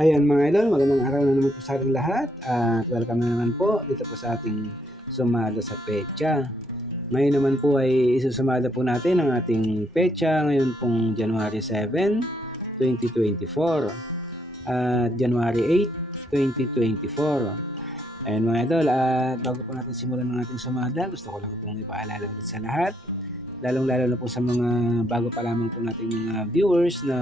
Ayan mga idol, magandang araw na naman po sa ating lahat at welcome na naman po dito po sa ating sumada sa pecha. Ngayon naman po ay isusumada po natin ang ating pecha ngayon pong January 7, 2024 at January 8, 2024. Ayan mga idol, at bago po natin simulan ng ating sumada, gusto ko lang pong ipaalala ulit sa lahat lalong-lalo na po sa mga bago pa lamang po nating mga viewers na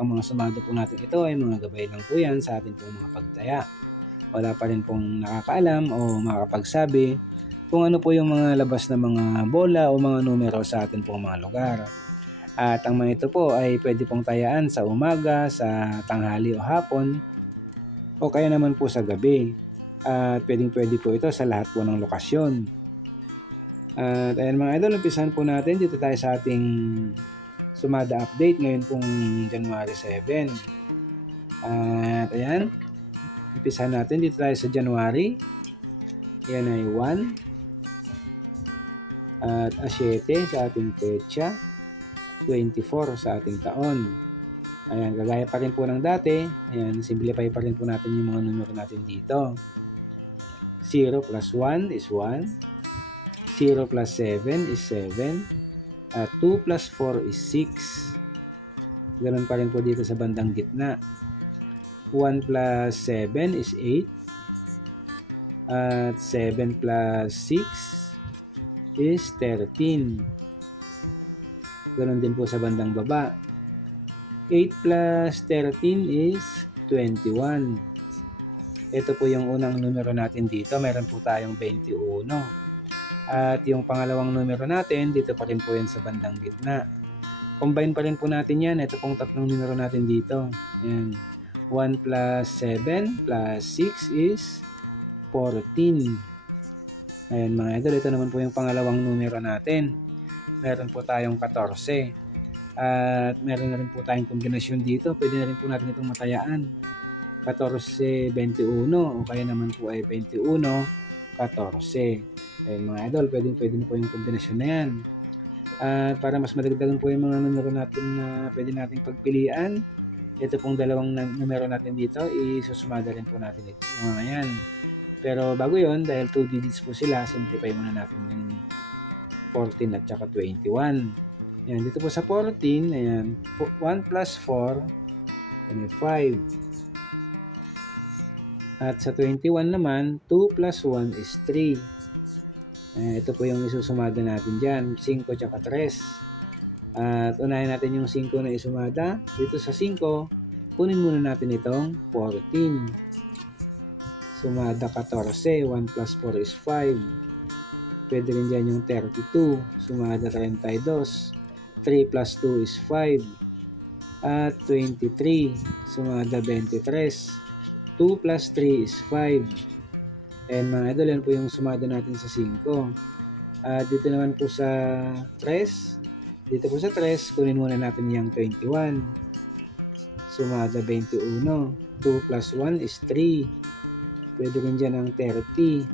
ang mga sumado po natin ito ay mga gabay lang po yan sa ating pong mga pagtaya. Wala pa rin pong nakakaalam o makakapagsabi kung ano po yung mga labas na mga bola o mga numero sa ating pong mga lugar. At ang mga ito po ay pwede pong tayaan sa umaga, sa tanghali o hapon o kaya naman po sa gabi. At pwedeng pwede po ito sa lahat po ng lokasyon. At ayan mga idol, umpisahan po natin dito tayo sa ating sumada update ngayon pong January 7. At ayan, umpisahan natin dito tayo sa January. Yan ay 1 at a 7 sa ating pecha, 24 sa ating taon. Ayan, kagaya pa rin po ng dati. Ayan, simplify pa rin po natin yung mga numero natin dito. 0 plus 1 is 1. 0 plus 7 is 7. At 2 plus 4 is 6. Ganun pa rin po dito sa bandang gitna. 1 plus 7 is 8. At 7 plus 6 is 13. Ganun din po sa bandang baba. 8 plus 13 is 21. Ito po yung unang numero natin dito. Meron po tayong 21. At yung pangalawang numero natin, dito pa rin po yan sa bandang gitna. Combine pa rin po natin yan. Ito pong tatlong numero natin dito. Yan. 1 plus 7 plus 6 is 14. Ayan mga idol, ito naman po yung pangalawang numero natin. Meron po tayong 14. At meron na rin po tayong kombinasyon dito. Pwede na rin po natin itong matayaan. 14-21 o kaya naman po ay 21-14. Ayun mga idol, pwedeng pwede po yung kombinasyon na yan. At para mas madagdagan po yung mga numero natin na pwede nating pagpilian, ito pong dalawang numero natin dito, isusumada rin po natin ito mga yan. Pero bago yon dahil 2 digits po sila, simplify muna natin yung 14 at saka 21. Yan, dito po sa 14, ayan, 1 plus 4, and 5. At sa 21 naman, 2 plus 1 is 3. Eh, ito po yung isusumada natin dyan, 5 tsaka 3. At unahin natin yung 5 na isumada. Dito sa 5, kunin muna natin itong 14. Sumada 14, 1 plus 4 is 5. Pwede rin dyan yung 32. Sumada 32. 3 plus 2 is 5. At 23. Sumada 23. 2 plus 3 is 5. And mga idol, yan po yung sumada natin sa 5. At uh, dito naman po sa 3, dito po sa 3, kunin muna natin yung 21. Sumada 21. 2 plus 1 is 3. Pwede rin dyan ang 30.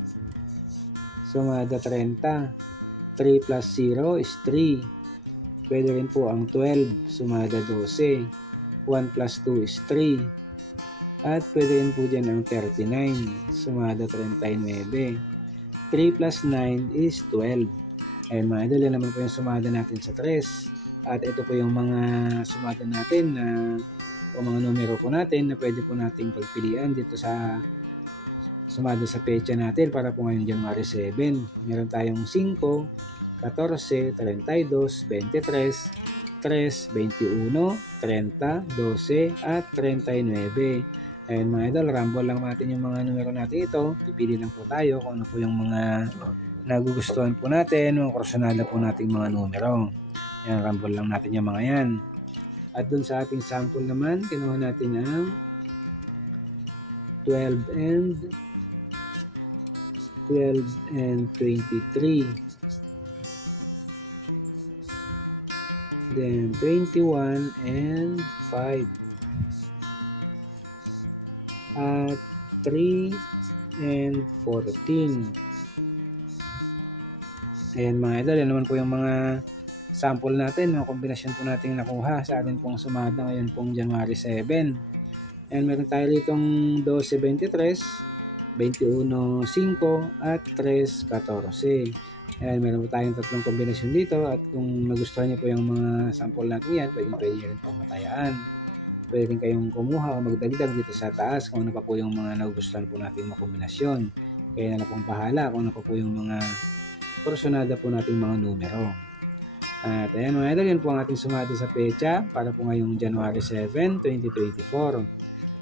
Sumada 30. 3 plus 0 is 3. Pwede rin po ang 12. Sumada 12. 1 plus 2 is 3. At pwede rin po dyan ang 39. Sumada 39. 3 plus 9 is 12. Ayun mga idol, yan naman po yung sumada natin sa 3. At ito po yung mga sumada natin na o mga numero po natin na pwede po nating pagpilian dito sa sumada sa pecha natin para po ngayong January 7. Meron tayong 5, 14, 32, 23, 3, 21, 30, 12, at 39. Ayun mga idol, rumble lang natin yung mga numero natin ito. Pipili lang po tayo kung ano po yung mga nagugustuhan po natin, mga kursunada po nating mga numero. Yan, rumble lang natin yung mga yan. At dun sa ating sample naman, kinuha natin ang 12 and 12 and 23. Then 21 and 5 at 3 and 14. Ayan mga idol, yan naman po yung mga sample natin, mga kombinasyon po natin nakuha sa atin pong sumada ngayon pong January 7. Ayan, meron tayo ritong 12.23, 21.5 at 3.14. Ayan, meron po tayong tatlong kombinasyon dito at kung nagustuhan niyo po yung mga sample natin yan, pwede pwede nyo rin pong matayaan. Pwede rin kayong kumuha o magdagdag dito sa taas kung ano pa po yung mga nagustuhan po natin mga kombinasyon. Kaya na pong bahala kung ano pa po yung mga porsyonada po nating mga numero. At ayan mga idol, po ang ating sumada sa pecha para po ngayong January 7, 2024.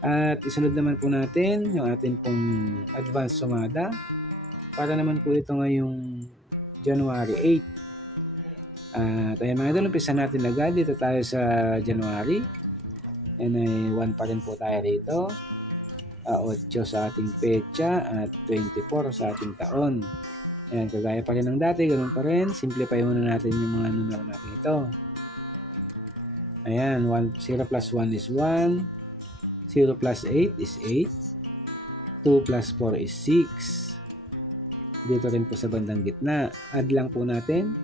At isunod naman po natin yung ating pong advance sumada para naman po ito ngayong January 8. At ayan mga idol, umpisa natin agad. Dito tayo sa January. Yan ay 1 pa rin po tayo rito. Uh, 8 sa ating pecha at 24 sa ating taon. Ayan, kagaya pa rin ng dati, ganun pa rin. Simplify muna natin yung mga numero natin ito. Ayan, 1, 0 plus 1 is 1. 0 plus 8 is 8. 2 plus 4 is 6. Dito rin po sa bandang gitna. Add lang po natin.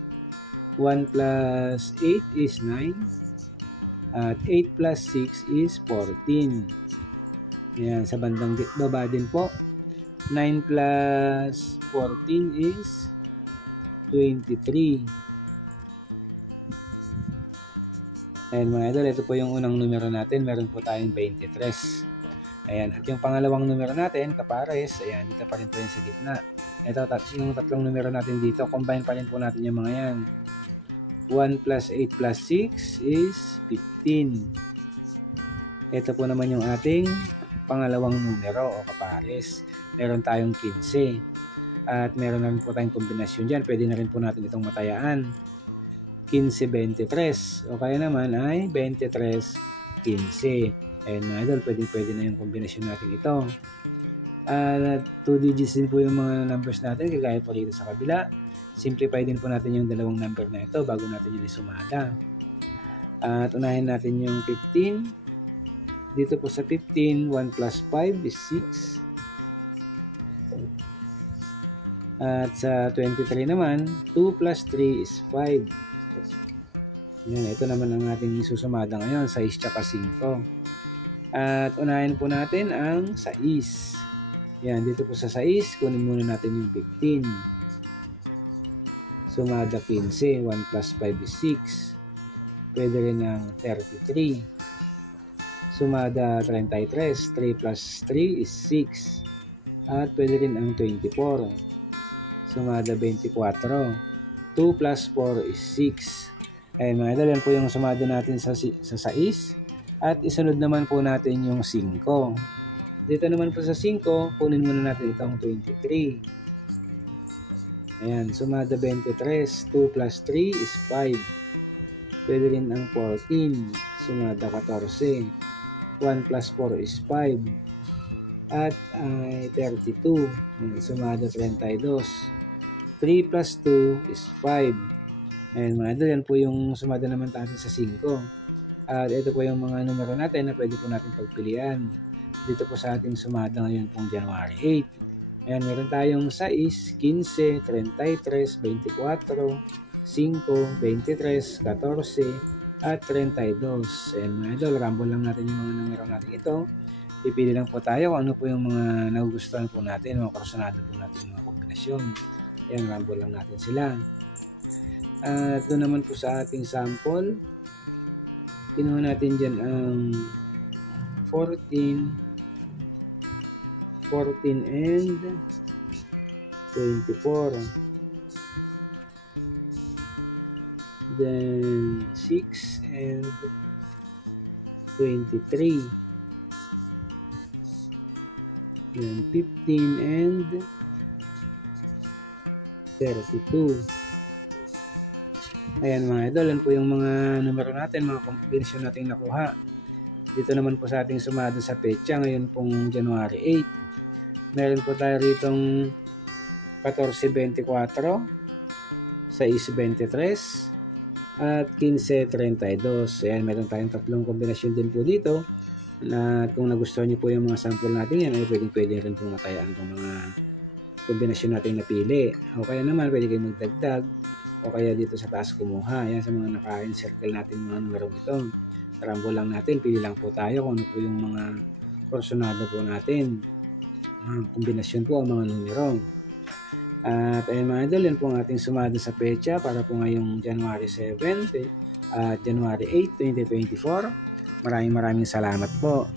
1 plus 8 is 9. At 8 plus 6 is 14. Ayan, sa bandang baba din po. 9 plus 14 is 23. Ayan mga idol, ito po yung unang numero natin. Meron po tayong 23. Ayan, at yung pangalawang numero natin, kapares, ayan, dito pa rin po yung sa gitna. Ito, yung tatlong numero natin dito, combine pa rin po natin yung mga yan. 1 plus 8 plus 6 is 15. Ito po naman yung ating pangalawang numero o kapares. Meron tayong 15. At meron na rin po tayong kombinasyon dyan. Pwede na rin po natin itong matayaan. 15-23. O kaya naman ay 23-15. Ayan mga idol, pwede, pwede na yung kombinasyon natin ito. At 2 digits din po yung mga numbers natin, kagaya po dito sa kabila. Simplify din po natin yung dalawang number na ito bago natin yung isumada. At unahin natin yung 15. Dito po sa 15, 1 plus 5 is 6. At sa 23 naman, 2 plus 3 is 5. Yan, ito naman ang ating isusumada ngayon, 6 tsaka 5. At unahin po natin ang 6. Yan, dito po sa 6, kunin muna natin yung 15. Sumada 15, 1 plus 5 is 6. Pwede rin ang 33. Sumada 33, 3 plus 3 is 6. At pwede rin ang 24. Sumada 24. 2 plus 4 is 6. Ayan mga idol, yan po yung sumada natin sa, sa 6. At isunod naman po natin yung 5. Dito naman po sa 5, kunin muna natin itong 23. Ayan, sumada 23. 2 plus 3 is 5. Pwede rin ang 14. Sumada 14. 1 plus 4 is 5. At ay 32. Ayan, sumada 32. 3 plus 2 is 5. Ayan mga idol, yan po yung sumada naman natin sa 5. At ito po yung mga numero natin na pwede po natin pagpilian. Dito po sa ating sumada ngayon pong January 8. Ayan, meron tayong 6, 15, 33, 24, 5, 23, 14, at 32. Ayan mga idol, rumble lang natin yung mga numero natin ito. Pipili lang po tayo kung ano po yung mga nagugustuhan po natin, mga personado po natin, mga kombinasyon. Ayan, rumble lang natin sila. At doon naman po sa ating sample, kinuha natin dyan ang 14, 14 and 24 then 6 and 23 then 15 and 32 ayan mga idol yan po yung mga numero natin mga kombinasyon natin nakuha. Dito naman po sa ating sumado sa pecha ngayon pong January 8 Meron po tayo ritong 14.24, 6.23, at 15.32. Ayan, meron tayong tatlong kombinasyon din po dito. Na kung nagustuhan niyo po yung mga sample natin yan, ay pwedeng pwede rin pong matayaan itong mga kombinasyon natin napili. O kaya naman, pwede kayo magdagdag. O kaya dito sa taas kumuha. Ayan, sa mga naka-encircle natin mga numero ito. Rambo lang natin, pili lang po tayo kung ano po yung mga porsjonado po natin. Ah, kombinasyon po ang mga numero. At ayun mga idol, yan po ang ating sumada sa pecha para po ngayong January 7 at January 8, 2024. Maraming maraming salamat po.